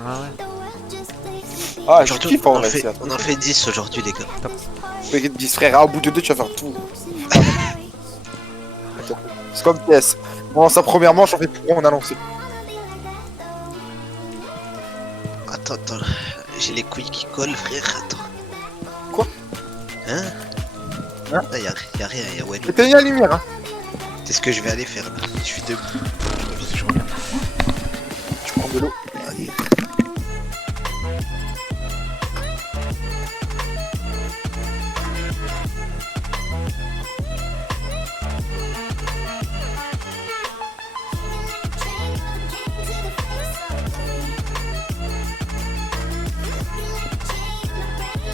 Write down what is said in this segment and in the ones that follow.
Ah ouais. Ah, je Aujourd'hui, kiffe en vrai. C'est on en fait 10 aujourd'hui, les gars. Fais 10 frères, ah, au bout de 2, tu vas faire tout. C'est comme PS. Bon, sa première manche, on fait pour on a lancé. Attends, attends. J'ai les couilles qui collent, frère. Attends. Quoi? Hein? Hein? Ah, y'a rien, y'a Walou. Éteigne la lumière, hein. C'est ce que je vais aller faire là. Je suis debout. Je reviens. Je prends de l'eau. Allez.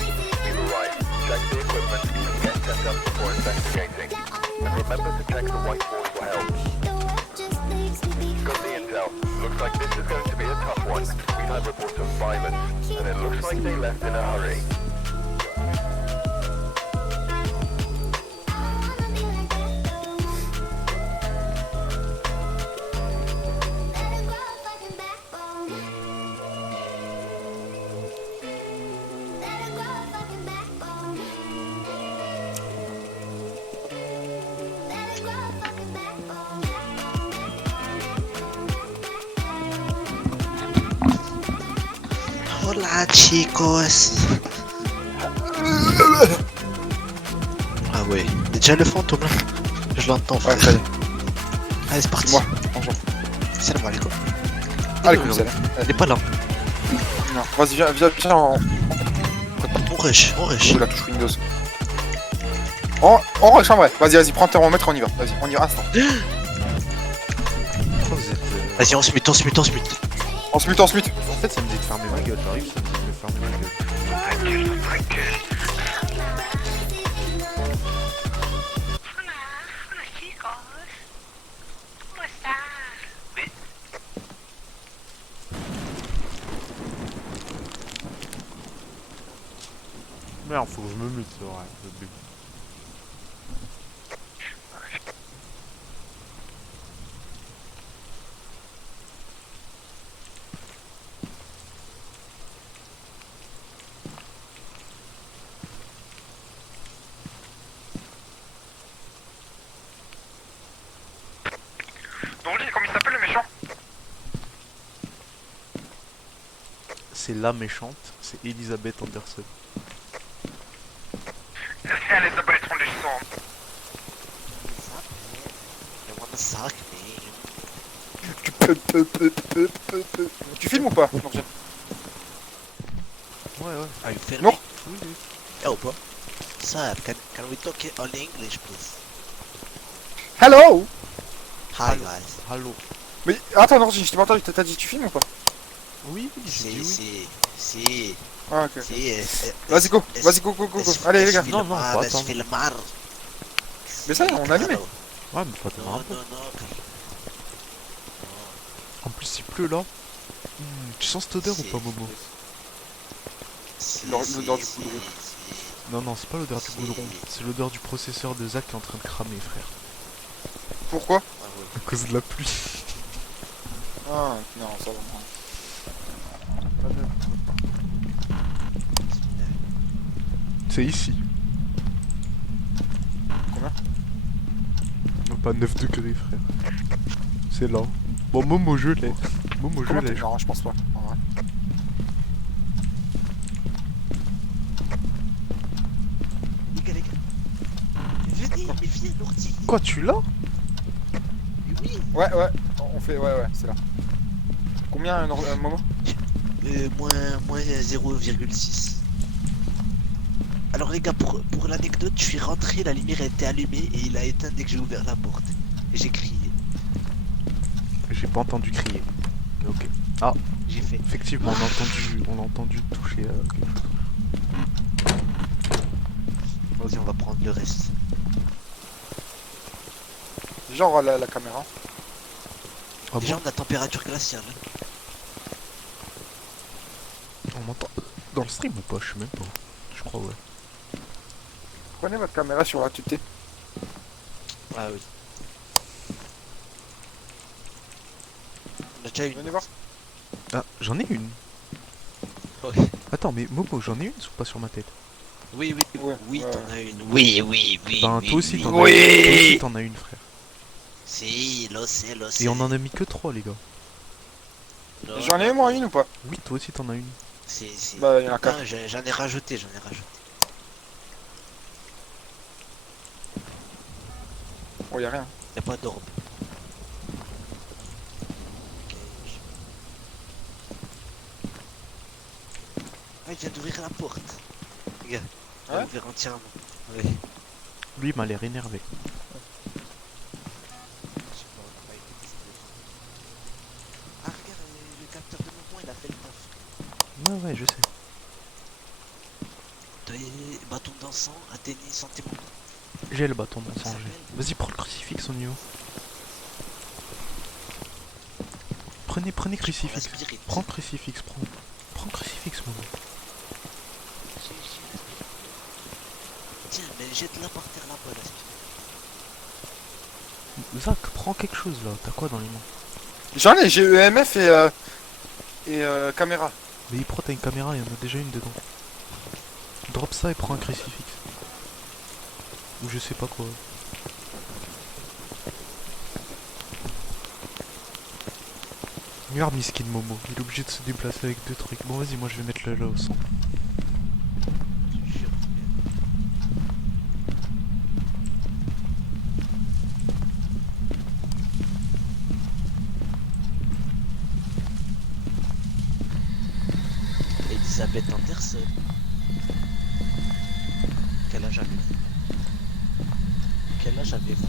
Check the equipment and get set up before investigating. And remember to check the whiteboard for help. Got the intel. Looks like this is going to be a tough one. We've had reports of violence, and it looks like they left in a hurry. Hola, chicos. Ah ouais. Déjà le fantôme là. Je l'entends, Ouais, frère. ça y est. Allez, c'est parti. Moi, bonjour. Salam alaikum. Allez, comme ça. Il est pas là. Non, vas-y, viens en. On rush, on rush. Je la touche Windows. On rush en vrai. Vas-y, prends ton thermomètre, on y va. Vas-y, on y va instant. Pourquoi vous êtes. Vas-y, on se mute, on se mute, on se mute. On se mute. En fait, ça me dit de fermer ma gueule. J'arrive, ça me dit de fermer ma gueule. Hola chicos, ¿cómo estás? Merde, faut que je me mute, c'est vrai. le but. Donc, comment il s'appelle le méchant? C'est la méchante, c'est Elisabeth Anderson. Elle est abattre du sang. I wanna suck me. Tu filmes ou pas? Non, j'ai- Ouais, ouais. Are you filming? Non. Oui, oui. Yo, bro. Sir, can we talk in only English, please? Hello! Hi, guys. Allô. Mais attends, non, je t'ai pas entendu. T'as dit tu filmes ou pas? Oui, oui, j'ai dit oui. Si. Ah, ok. Vas-y, Go. Allez, les gars. Non, non, faut attendre. filmar. Mais ça, on a allumé. Ouais, mais faut attendre Non, un peu. non, non. En plus, il pleut là. Tu sens cette odeur ou pas, Momo? L'odeur du goudron. Non, non, c'est pas l'odeur du goudron. C'est l'odeur du processeur de Zach qui est en train de cramer, frère. Pourquoi? À cause de la pluie. Ah, non, ça va. C'est ici. Combien? Non, pas 9 degrés, frère. C'est là. Bon, Momo, je l'ai. Momo, je Comment l'ai. t'es? Non, je pense pas. En vrai. Les gars. Venez, mais viens, l'ordi. Quoi, tu l'as? Oui. Ouais, on fait, ouais, c'est là. Combien un moment? Moins 0,6. Alors les gars, pour l'anecdote, je suis rentré, la lumière était allumée et il a éteint dès que j'ai ouvert la porte. Et j'ai crié. J'ai pas entendu crier. Mais ok. Ah, J'ai fait. effectivement, on a entendu toucher quelque chose. Vas-y, on va prendre le reste. Genre la caméra. Ah Déjà, bon? on a température glaciale. On m'entend dans le stream ou pas? Je sais même pas. Je crois, ouais. Prenez votre caméra sur la tutée. Ah oui. On a déjà une. Venez voir. Ah, j'en ai une. Ouais. Attends, mais Momo, j'en ai une ou pas sur ma tête? Oui, oui, Ouais, oui, ouais. t'en as une. Oui, oui, oui. Ben, oui, toi aussi oui. t'en as une. Toi aussi t'en as une, frère. Si, lo sais, lo sais. Et on en a mis que 3, les gars. Non, J'en ai non, moi non. une ou pas? Oui, toi aussi t'en as une. Si. Bah, il y en a 4. Non, j'en ai rajouté, j'en ai rajouté. Oh, y'a rien. Y'a pas d'orbe. Ok. Ah, il vient d'ouvrir la porte. Les gars, il a Ouais. ouvert entièrement. Ouais. Lui, il m'a l'air énervé. Je sais pas, on a pas été testé. Ah, regarde, le capteur de mouvement, il a fait le taf. Ouais, je sais. Bâton dansant, atteignez santé moment. J'ai le bâton dans Ça son jet. s'appelle Vas-y, prends le crucifix au niveau. Prenez la crucifix. spirit. Prends crucifix, prends crucifix, Momo. J'ai la spirit. Tiens, mais jette-la par terre là-bas, la spirit. Zach, prends quelque chose là. T'as quoi dans les mains? J'en ai, j'ai EMF et caméra. Mais pro, t'as une caméra, il y en a déjà une dedans. Drop ça et prends un crucifix. Ou je sais pas quoi. Regarde Miskin Momo, il est obligé de se déplacer avec 2 trucs. Bon vas-y, moi je vais mettre là au centre. Je te jure. Elisabeth Anderson. Quel âge avez-vous? Quel âge avez-vous?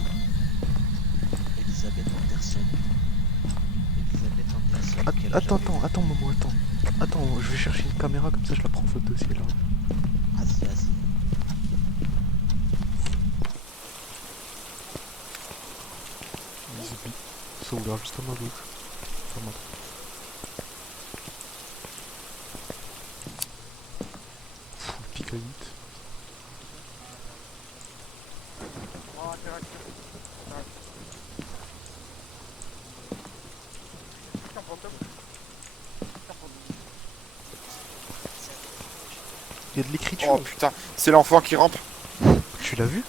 Elisabeth Anderson. Elisabeth Anderson. Quel âge avez-vous? Attends Momo, Attends, je vais chercher une caméra comme ça je la prends en photo aussi là. Vas-y. Zibi. Ça ouvert juste à ma gauche. Enfin, ma droite. Full pique à 8. Il y a de l'écriture. Oh putain, c'est l'enfant qui rampe. Tu l'as vu?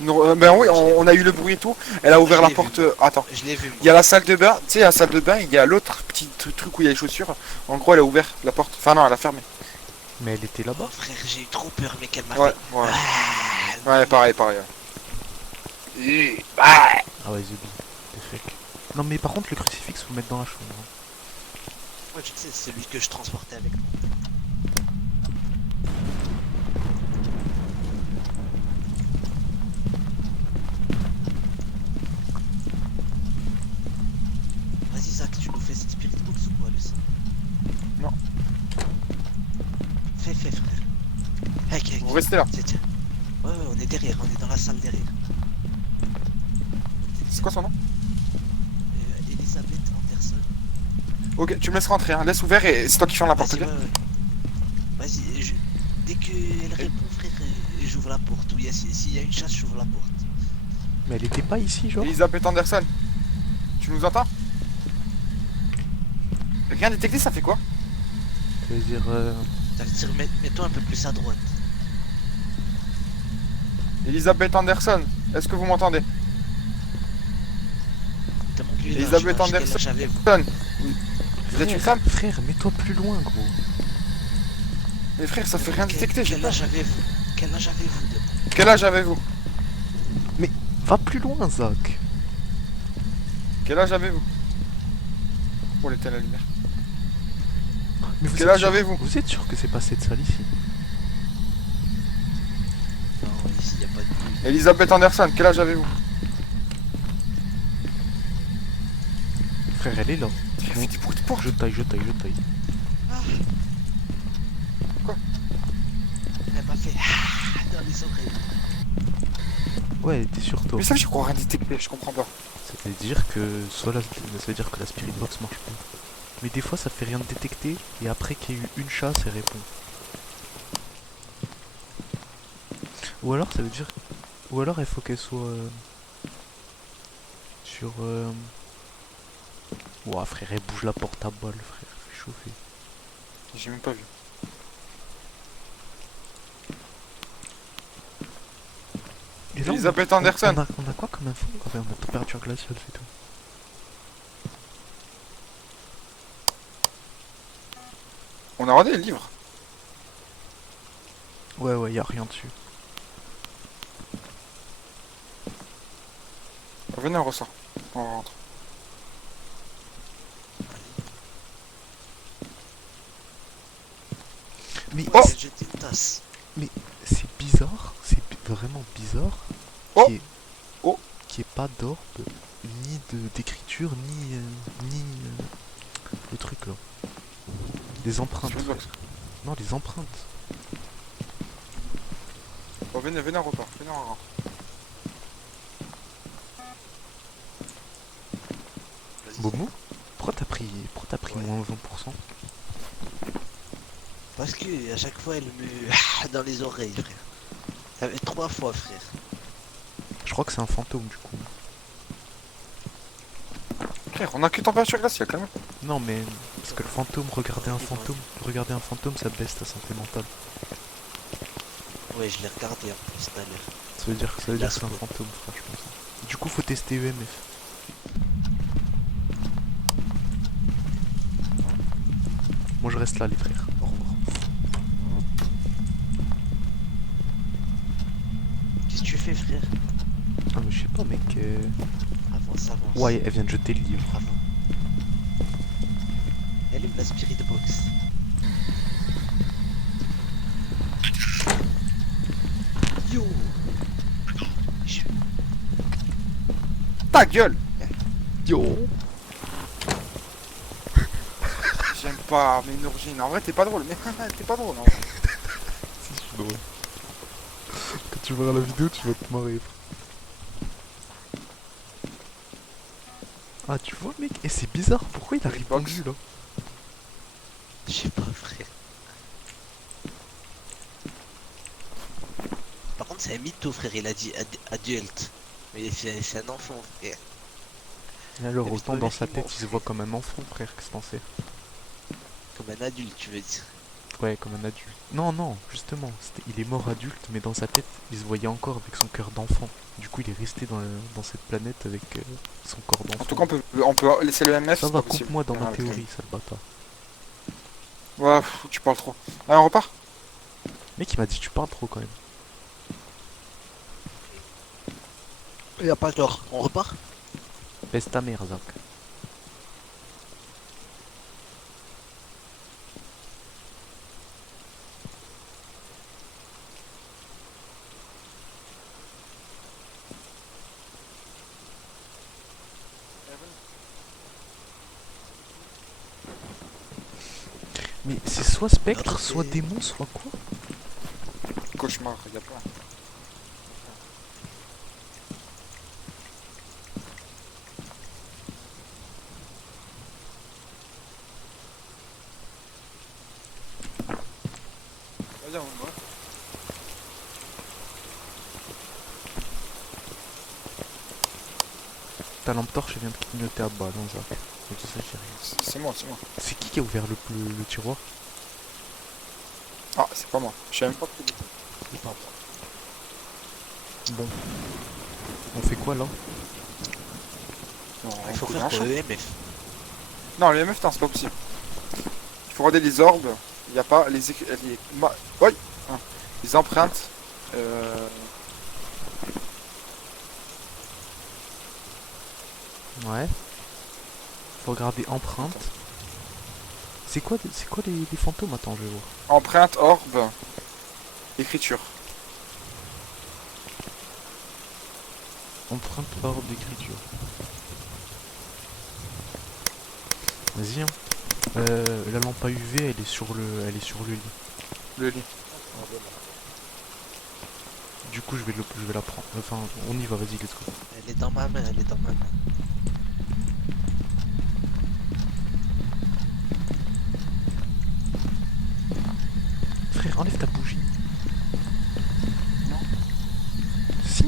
Ben oui, on a eu le bruit et tout. Elle a ouvert Je la l'ai porte. vu. Attends. Je l'ai vu. Moi. Il y a la salle de bain. Tu sais, la salle de bain, il y a l'autre petit truc où il y a les chaussures. En gros, elle a ouvert la porte. Enfin, non, elle a fermé. Mais elle était Oh, là-bas. frère, j'ai eu trop peur, mais qu'elle m'a Ouais, fait. ouais. Ah, Ouais, pareil. Ah ouais, Zubi. T'es fake. Non mais par contre le crucifix faut le mettre dans la chambre. Hein. ouais, je sais, c'est celui que je transportais avec moi. Vas-y, Zach, tu nous fais cette spirit box ou quoi, Lucie? Non. Fais, frère. Ok. Vous restez là. Tiens. Ouais, on est derrière, on est dans la salle derrière. C'est quoi son nom? Elisabeth Anderson. Ok, tu me laisses rentrer. Hein. Laisse ouvert et c'est toi qui ferme la porte. Vas-y, Ok. ouais. Vas-y, dès qu'elle répond, frère, j'ouvre la porte. Ou s'il y a une chasse, j'ouvre la porte. Mais elle était pas ici genre. Elisabeth Anderson. Tu nous entends? Rien détecté, ça fait quoi? Ça veut dire Ça veut dire, mets-toi un peu plus à droite. Elisabeth Anderson, est-ce que vous m'entendez? Demande-lui Elisabeth l'âge, quel Anderson. âge avez-vous? Vous êtes une femme? Frère, mets-toi plus loin gros. Mais frère, ça fait rien détecter, j'ai Quel peur. âge avez-vous? Quel âge avez-vous? Quel âge avez-vous? Va plus loin Zach. Quel âge avez-vous? Oh, elle était à la lumière. Mais vous Quel êtes âge sûr- avez-vous? Vous êtes sûr que c'est pas cette salle ici? Non, ici, y a pas de... Elisabeth Anderson, quel âge avez-vous? Frère elle est là. Il fait des bruits de porte. Je taille. Elle m'a fait dans les oreilles. Ouais elle était sur toi. Mais ça, je crois rien détecter, je comprends pas. Ça veut dire que ça veut dire que la spirit box marche pas. Mais des fois ça fait rien de détecter et après qu'il y a eu une chasse elle répond. Ou alors ça veut dire. Ou alors il faut qu'elle soit sur Ouah frère elle bouge la porte à balle frère, fait chauffer. J'ai même pas vu. Et là, Elisabeth Anderson. on a quoi comme info? Ah ouais, on a température glaciale, c'est tout. On a regardé les livres. Ouais, y a rien dessus. Venez, on ressort. On rentre. Mais Oh J'ai jeté une tasse. c'est bizarre, vraiment bizarre Oh qu'il y ait, Oh qu'il y ait pas d'orbe, ni d'écriture, ni le truc là. Les empreintes. Sur le box. Non, les empreintes. Bon, venez, on repart. Venez, on rentre. Vas-y. Momo, pourquoi t'as pris Ouais. moins 20%? Parce que à chaque fois elle me dans les oreilles, frère. Ça fait 3 fois, frère. Je crois que c'est un fantôme du coup. Frère, on a que température glaciale quand même. Non mais parce que le fantôme, regarder un fantôme, ça baisse ta santé mentale. Ouais, je l'ai regardé en plus tout à l'heure. Ça veut dire que c'est un Lasco. fantôme, frère, je pense. Du coup, faut tester EMF. Moi, je reste là, les frères. Au revoir. Qu'est-ce que tu fais, frère? Ah mais je sais pas, mec. Avance. Ouais, elle vient de jeter le livre. Avant. Elle est où la spirit box? Yo! Je- Ta gueule. Yo. J'aime pas, mais Nourgine. En vrai, t'es pas drôle. Mais t'es pas drôle. En vrai. Si, je suis drôle. Quand tu verras la vidéo, tu vas te marrer. Ah, tu vois, mec. Et c'est bizarre. Pourquoi il a répondu là? Je sais pas, frère. Par contre, c'est un mytho, frère. Il a dit adulte. Mais c'est un enfant, frère. Et alors, Mais autant putain, dans mec, sa il tête, ment, il se voit comme un enfant, frère. Qu'est-ce que t'en sais? Comme un adulte, tu veux dire. Ouais, comme un adulte. Non, justement. Il est mort adulte, mais dans sa tête, il se voyait encore avec son cœur d'enfant. Du coup, il est resté dans cette planète avec son corps En d'enfant. tout cas, on peut laisser le MF. Ça c'est va, pas possible. coupe-moi dans ma Ah, théorie, sale bâtard. Ouais, tu parles trop. Allez, on repart. Mec, il m'a dit tu parles trop quand même. Y a pas tort. On repart? Baisse ta mère, Zach. Mais c'est soit spectre, Notre soit thé- démon, soit quoi? Cauchemar, y a pas. Vas-y, on va. Ta lampe torche elle vient de clignoter à bas, non, Zach. C'est tout ça, j'ai rien. C'est moi, c'est moi. C'est qui a ouvert le tiroir? Ah, c'est pas moi. Je sais même pas que C'est pas moi. Bon. On fait quoi là? Non, Il faut on faire coupe quoi, un chat. EMF? Non, le MF, non, c'est pas possible. Il faut regarder les orbes. Il n'y a pas ouais. Hein. Les empreintes. Ouais. Faut regarder empreinte. C'est quoi les fantômes? Attends, je vais voir. Empreinte, orbe. Écriture. Empreinte orbe d'écriture. Vas-y, hein. La lampe à UV, elle est sur le lit. Le lit. Du coup, je vais la prendre. Enfin, on y va, vas-y, let's go. Elle est dans ma main, elle est dans ma main. Frère, enlève ta bougie. Non. Si.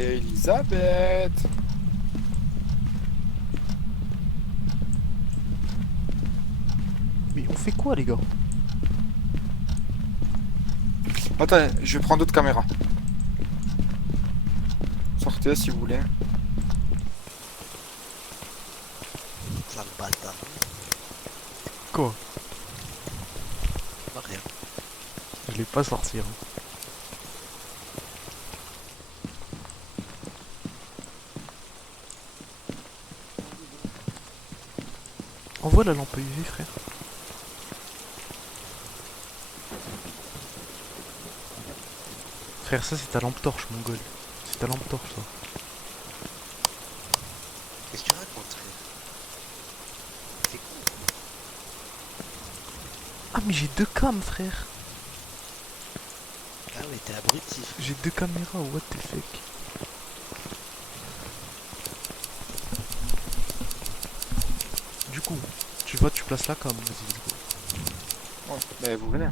Elisabeth. Mais on fait quoi, les gars? Attends, je vais prendre d'autres caméras. Sortez si vous voulez. Sale bâtard. Quoi? Pas rien. Je l'ai pas sorti. Hein. Envoie la lampe UV, frère. Frère, ça c'est ta lampe torche, mon gueule. C'est ta lampe torche, ça. Qu'est-ce que tu racontes, frère? C'est con. Ah, mais j'ai deux cams, frère. Ah ouais, t'es abruti. Frère. J'ai deux caméras, what the fuck. Du coup, tu vas, tu places la cam, vas-y, let's go. Ouais, mais vous venez.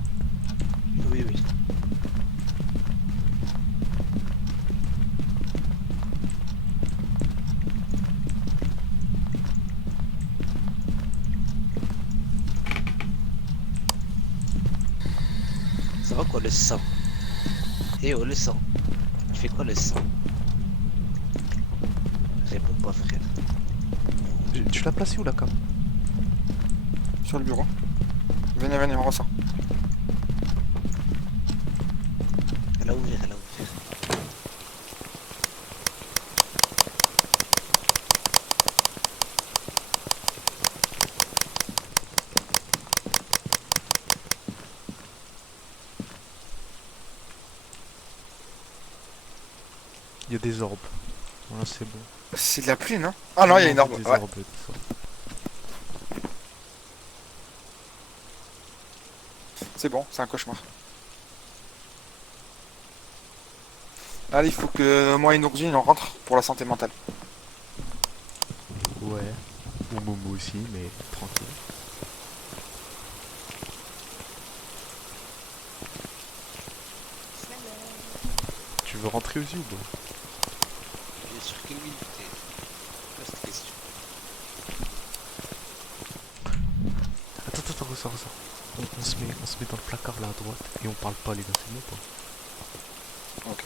Oui, oui. Ça va quoi le sang? Eh oh le sang. Tu fais quoi le sang? Réponds pas frère. Tu l'as placé où la cam? Sur le bureau. Venez, venez, on ressort. Elle a ouvert, elle a ouvert. Il y a des orbes. Voilà, c'est bon. C'est de la pluie, non? Ah non, il y a une orbe. Des Ouais. orbes, tout ça. C'est bon, c'est un cauchemar. Allez, il faut que moi et Nourdine on rentre pour la santé mentale. Ouais. Ou Momo aussi, mais tranquille. Tu veux rentrer aussi ou pas? Bien sûr que oui, putain. Pas cette question. Attends, ressort. On se met dans le placard là à droite et on parle pas, les gars, c'est bon pas? Ok.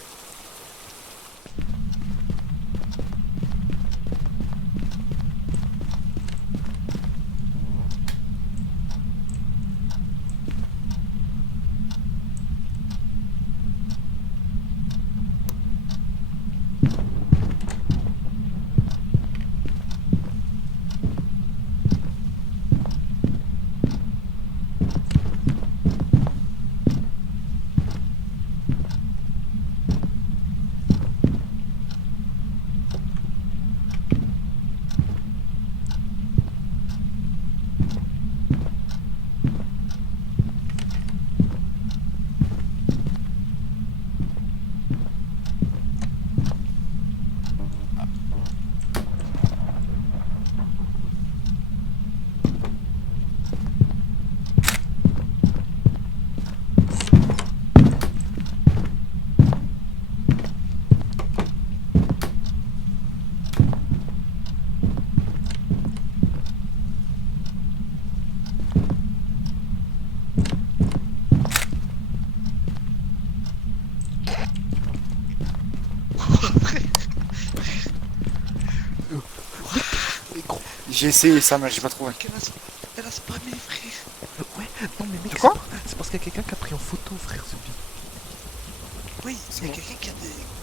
J'ai essayé ça, mais j'ai pas trouvé. Elle a spammé frère. Ouais, non mais mec, De quoi? c'est parce qu'il y a quelqu'un qui a pris en photo, frère, ce bit. Oui, C'est il y a bon. quelqu'un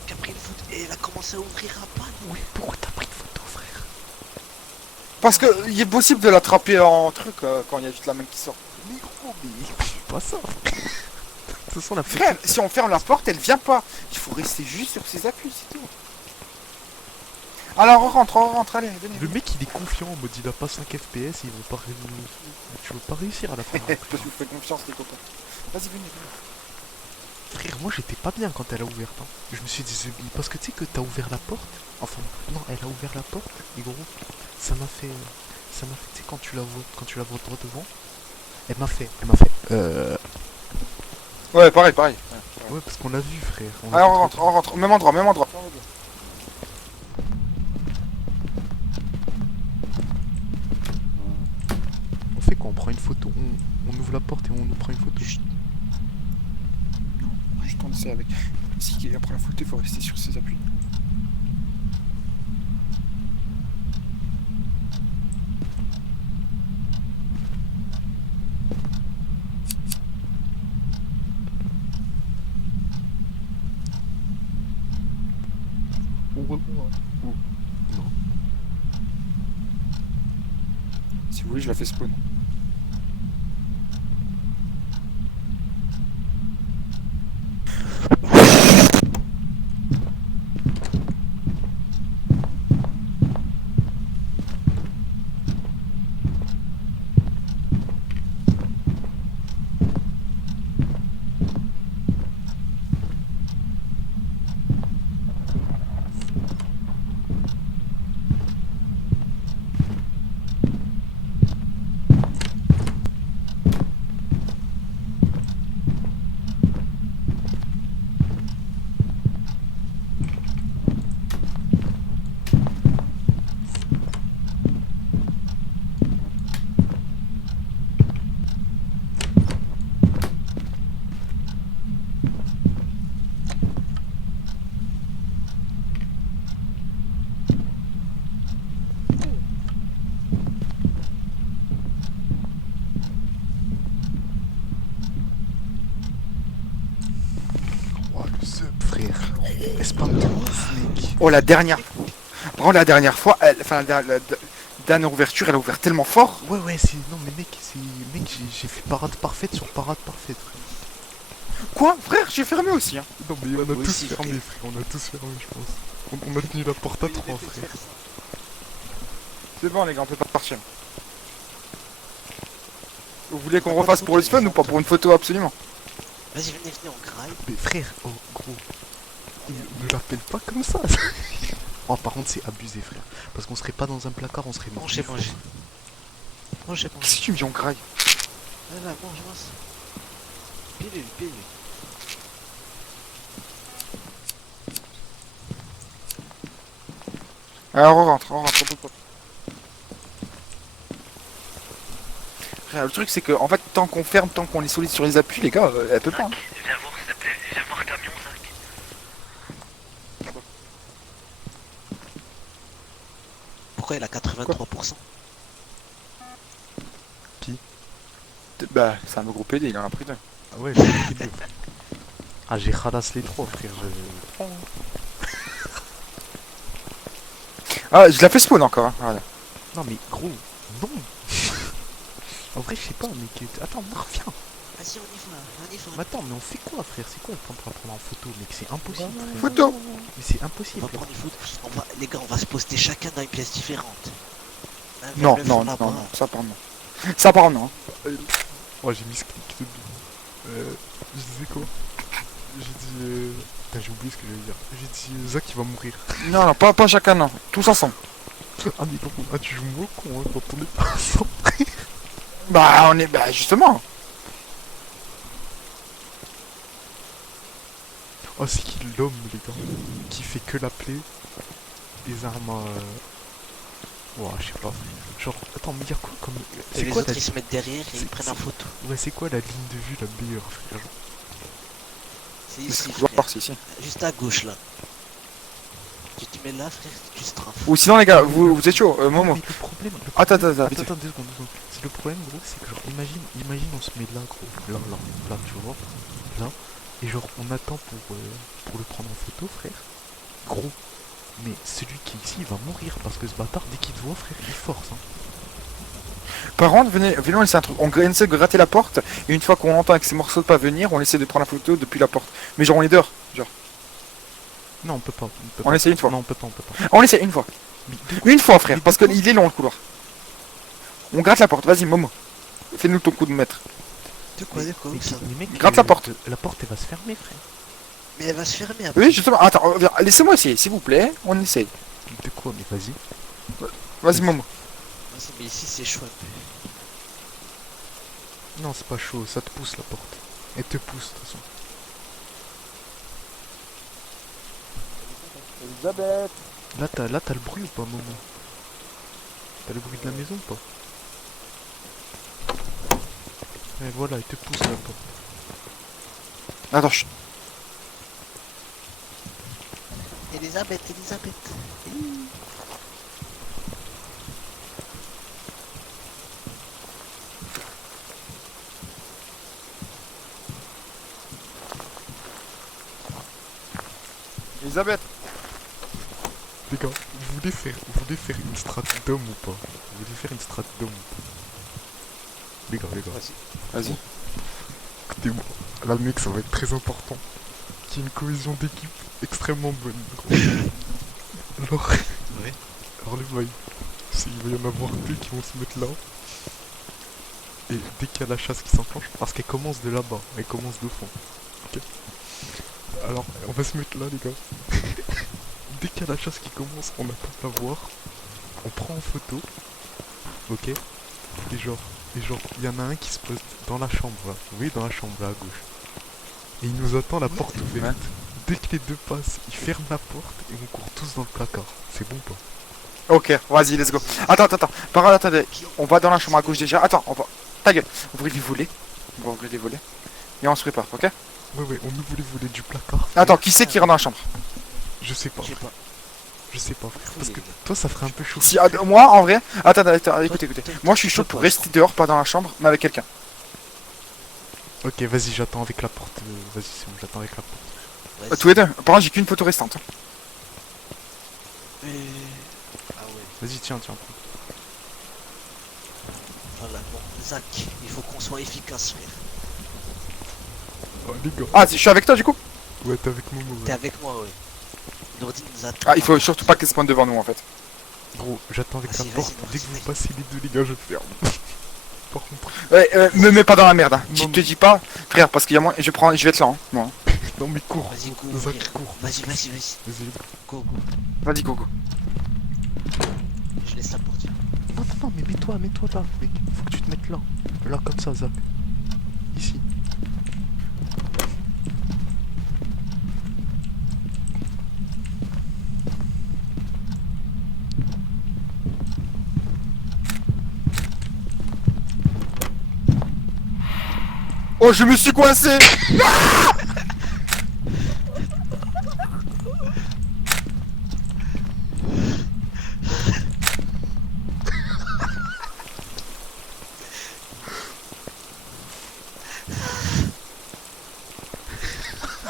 qui a pris une photo et elle a commencé à ouvrir un panneau. Oui, pourquoi t'as pris une photo, frère? Parce que il est possible de l'attraper en truc quand il y a juste la main qui sort. Mais gros, mais c'est pas ça. De toute façon, la photo... Frère, si on ferme la porte, elle vient pas. Il faut rester juste sur ses appuis, c'est tout. Alors on rentre, allez, venez. Le mec il est confiant en mode il a pas 5 FPS, il va pas tu vas pas réussir à la fin. Je vous fais confiance les copains. Vas-y, venez. Frère, moi j'étais pas bien quand elle a ouvert. Hein. Je me suis dit, parce que tu sais que t'as ouvert la porte. Enfin, non, elle a ouvert la porte et gros, ça m'a fait, tu sais quand tu la vois droit devant, elle m'a fait, Ouais, pareil. ouais parce qu'on l'a vu frère. Alors on rentre, même endroit. On prend une photo, on ouvre la porte et on nous prend une photo. Non, je tourne ça avec. Si quelqu'un prend la photo, il faut rester sur ses appuis. Si vous voulez, je la fais spawn. Oh, le sub, frère. Spam de ouf, mec. Oh, la dernière. Vraiment, la dernière fois, enfin, la dernière ouverture, elle a ouvert tellement fort. Ouais, ouais, c'est. Non, mais mec, j'ai fait parade parfaite sur parade parfaite, frère. Quoi, frère, j'ai fermé aussi. Hein. Non, mais on a moi tous aussi, fermé, frère. On a tous fermé, je pense. On a tenu la porte à 3, frère. C'est bon, les gars, on peut pas partir. Vous voulez qu'on refasse pour le fun ou pas pour une photo absolument? Vas-y, venez, on graille. Mais frère, oh, gros. Ne l'appelle pas comme ça. Oh, par contre, c'est abusé, frère. Parce qu'on serait pas dans un placard, on serait mort. Mangez, mangez. Mangez, Qu'est-ce mangez. que tu me dis, on graille? Là, là, mange, mange. Pile-lui, pile-lui. Alors, on rentre, hop, hop. Frère, le truc, c'est que, en fait, tant qu'on ferme, tant qu'on est solide sur les appuis, les gars, elle peut pas. Hein. Viens voir, s'il te plaît. Viens voir le camion, Zach. Pourquoi il a 83%? Bah, c'est un gros PD, il en a pris deux. Ah ouais, j'ai pris deux. Ah, j'ai radasse les trois, frère. Ah, je la fais spawn encore, hein. Voilà. Non, mais gros, non. En vrai, je sais pas, mais. Attends, reviens. Vas-y, on y va. Mais attends, mais on fait quoi, frère? C'est quoi le temps pour la prendre en photo, mec? C'est impossible. frère. Photo. Mais c'est On impossible. va prendre une photo. Les gars, on va se poster chacun dans une pièce différente. Un Non, vers le non, fond non, là-bas. non, ça part non. Ça part non. Oh, j'ai mis ce clic de je disais quoi? J'ai dit. Putain, j'ai oublié ce que j'allais dire. J'ai dit Zach, il va mourir. Non, non, pas chacun, non. Tous ensemble. Ah, mais bon, ah, tu joues au con, hein, quand on est pas ensemble. Bah, on est. Bah, justement. Oh, c'est qui l'homme, les gars, qui fait que l'appeler des armes à. Ouah, je sais pas. Genre, attends, mais y'a quoi comme. Et C'est les quoi autres la. ils se mettent derrière et ils c'est- prennent en photo. Ouais, c'est quoi la ligne de vue la meilleure, frère? C'est C'est ici, ce qu'on doit frère. voir, c'est ici. Juste à gauche là. Tu te mets là, frère, tu strafes. Ou sinon, les gars, vous êtes chaud, Momo. Mais le problème. Attends, vite vite fait. fait. Attends, 2 secondes. C'est le problème, gros, c'est que genre, imagine, on se met là, gros. Là, tu vois. Là. Et genre, on attend pour le prendre en photo, frère. Gros. Mais celui qui est ici, il va mourir parce que ce bâtard, dès qu'il te voit, frère, il force. Hein. Par contre, venez, on laisser un truc. On essaie de gratter la porte, et une fois qu'on entend avec ces morceaux de pas venir, on essaie de prendre la photo depuis la porte. Mais genre, on est dehors. Genre, Non, on peut pas. on essaie une fois. Non, on peut pas. On essaie une fois. Mais Une fois, frère, mais parce de quoi qu'il est long le couloir. On gratte la porte, vas-y, Momo. Fais-nous ton coup de maître. De quoi, où ça? mais mec, Gratte la porte. La porte, elle va se fermer, frère. Mais elle va se fermer après. Oui, justement, attends, laissez-moi essayer, s'il vous plaît. On essaye. De quoi? Mais vas-y. Vas-y, Momo. Vas-y, mais ici c'est chaud un peu. Non, c'est pas chaud, ça te pousse la porte. Elle te pousse, de toute façon. Elisabeth. Là, t'as le bruit ou pas, Momo? T'as le bruit de la maison ou pas? Ouais, voilà, il te pousse la porte. Attends, chut. Elisabeth, Elisabeth. Elisabeth. Les gars, vous voulez faire une strat d'homme ou pas? Vous voulez faire une strat d'homme ou pas? Les gars. Vas-y. Écoutez-moi, là mec, ça va être très important. Qu'il y ait une cohésion d'équipe extrêmement bonne. Gros. Alors, Ouais. alors les bails, il va y en avoir deux qui vont se mettre là. Et dès qu'il y a la chasse qui s'enclenche, parce qu'elle commence de là-bas, elle commence de fond. Ok. Alors, on va se mettre là, les gars. Dès qu'il y a la chasse qui commence, on attend de la voir. On prend en photo. Ok. Et genre, il y en a un qui se pose dans la chambre là. Vous voyez, dans la chambre là à gauche. Et il nous attend la porte ouverte. Dès que les deux passent, il ferme la porte et on court tous dans le placard. C'est bon ou pas? Ok, vas-y, let's go. Attends. Par contre, attendez. On va dans la chambre à gauche déjà. Attends, on va. Ta gueule. Ouvrez les volets. On va ouvrir les volets. Et on se prépare, ok? Ouais, on ouvre les volets du placard. Attends, qui c'est qui rentre dans la chambre? Je sais pas, Je sais frère. pas. Je sais pas, frère. Parce les que gars. toi, ça ferait un peu chaud. Si, moi, en vrai. Attends, écoutez. Moi, je suis chaud pour rester dehors, pas dans la chambre, mais avec quelqu'un. Ok, vas-y, j'attends avec la porte. Vas-y, c'est bon, j'attends avec la porte. Vas-y. Tous les deux. Par contre, j'ai qu'une photo restante. Ah ouais. Vas-y, tiens. Voilà, bon, Zach, il faut qu'on soit efficace, frère. Oh, les gars. Ah, je suis avec toi du coup? Ouais, t'es avec Momo. T'es Ouais. avec moi, ouais. Nordine nous attend. Ah, il faut surtout pas qu'elle spawn devant nous en fait. Gros, j'attends avec la Vas-y, porte. vas-y, Dès que vous vas-y. passez les deux, les gars, je ferme. Par contre, Ouais, me mets pas dans la merde, hein. Non, Je te dis pas, frère, parce qu'il y a moins. Je vais être là, hein. Moi. non mais cours. Vas-y, go, Zach, frère. cours. Vas-y. Vas-y. Go. Vas-y, go. Je laisse la porte. Non, mais mets-toi là, mec. Faut que tu te mettes là. Là, comme ça, Zach. Ici. Oh, je me suis coincé!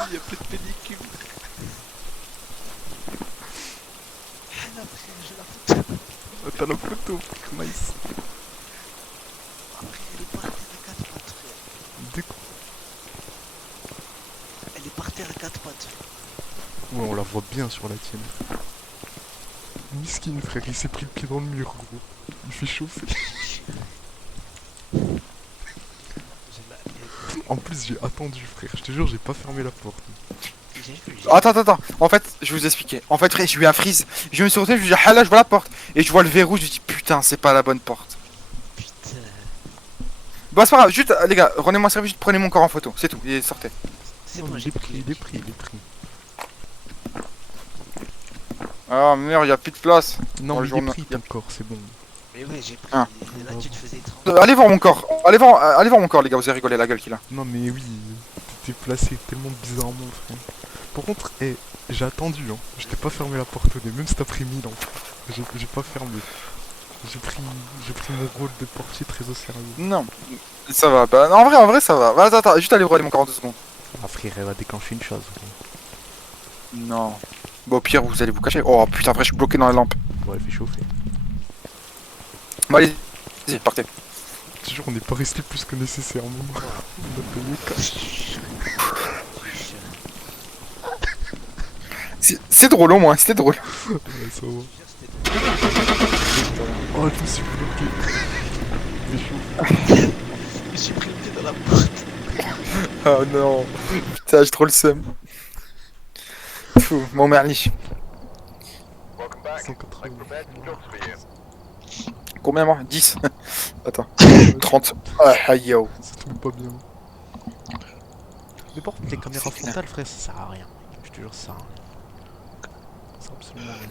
Il y a plus de pellicule. Ah là, frère, j'ai la photo. T'as la photo, frère. Nice. Après, elle est par terre à 4 pattes, frère. Dès que- Elle est par terre à 4 pattes. Ouais, on la voit bien sur la tienne. Miskin, frère, il s'est pris le pied dans le mur, gros. Il fait chauffer. En plus, j'ai attendu, frère. Je te jure, j'ai pas fermé la porte. J'ai vu. Attends. En fait, je vais vous expliquer. En fait, frère, j'ai eu un freeze. Je me suis retourné, je me suis dit, ah là, je vois la porte. Et je vois le verrou, je me dis, putain, c'est pas la bonne porte. Putain. Bah, c'est pas grave, juste, les gars, rendez-moi service, juste prenez mon corps en photo. C'est tout, et sortez. C'est Non, bon, mais j'ai il est pris. Ah merde, y a plus de place. Non, Dans mais le il est journal. pris ton corps, c'est bon. Mais ouais, j'ai pris. Ah. Et là, tu te faisais étrange. Allez voir mon corps. Allez voir mon corps, les gars, vous avez rigolé la gueule qu'il a. Non, mais oui, t'étais placé tellement bizarrement, frère. Par contre, j'ai attendu, hein. Je t'ai pas fermé la porte au nez, même cet après-midi, non. J'ai pas fermé. J'ai pris mon rôle de portier très au sérieux. Non, ça va. Bah, en vrai, ça va. Bah, attends, juste aller voir mon corps en 2 secondes. Ah, frère, elle va déclencher une chose. Non. Bon, au pire, vous allez vous cacher. Oh putain, après, je suis bloqué dans la lampe. Bon, elle fait chauffer. Bon, allez, partez. Je te jure, on n'est pas resté plus que nécessaire, Momo. On a payé cash. C'est drôle au moins, c'était drôle. Ouais, ça va. Oh, je me suis bloqué. Il fait chaud. Je me suis pris le pied dans la porte. Oh non. Putain, j'ai trop le seum. Fou, mon merli. Welcome back. 180. I prepared some jobs for you. Combien moi? 10. Attends. 30. Ah, aïe yo. Ça tombe pas bien. Mais par contre, les caméras frontales, frère, ça sert à rien. Je te jure, ça sert à rien. Ça sert absolument à rien.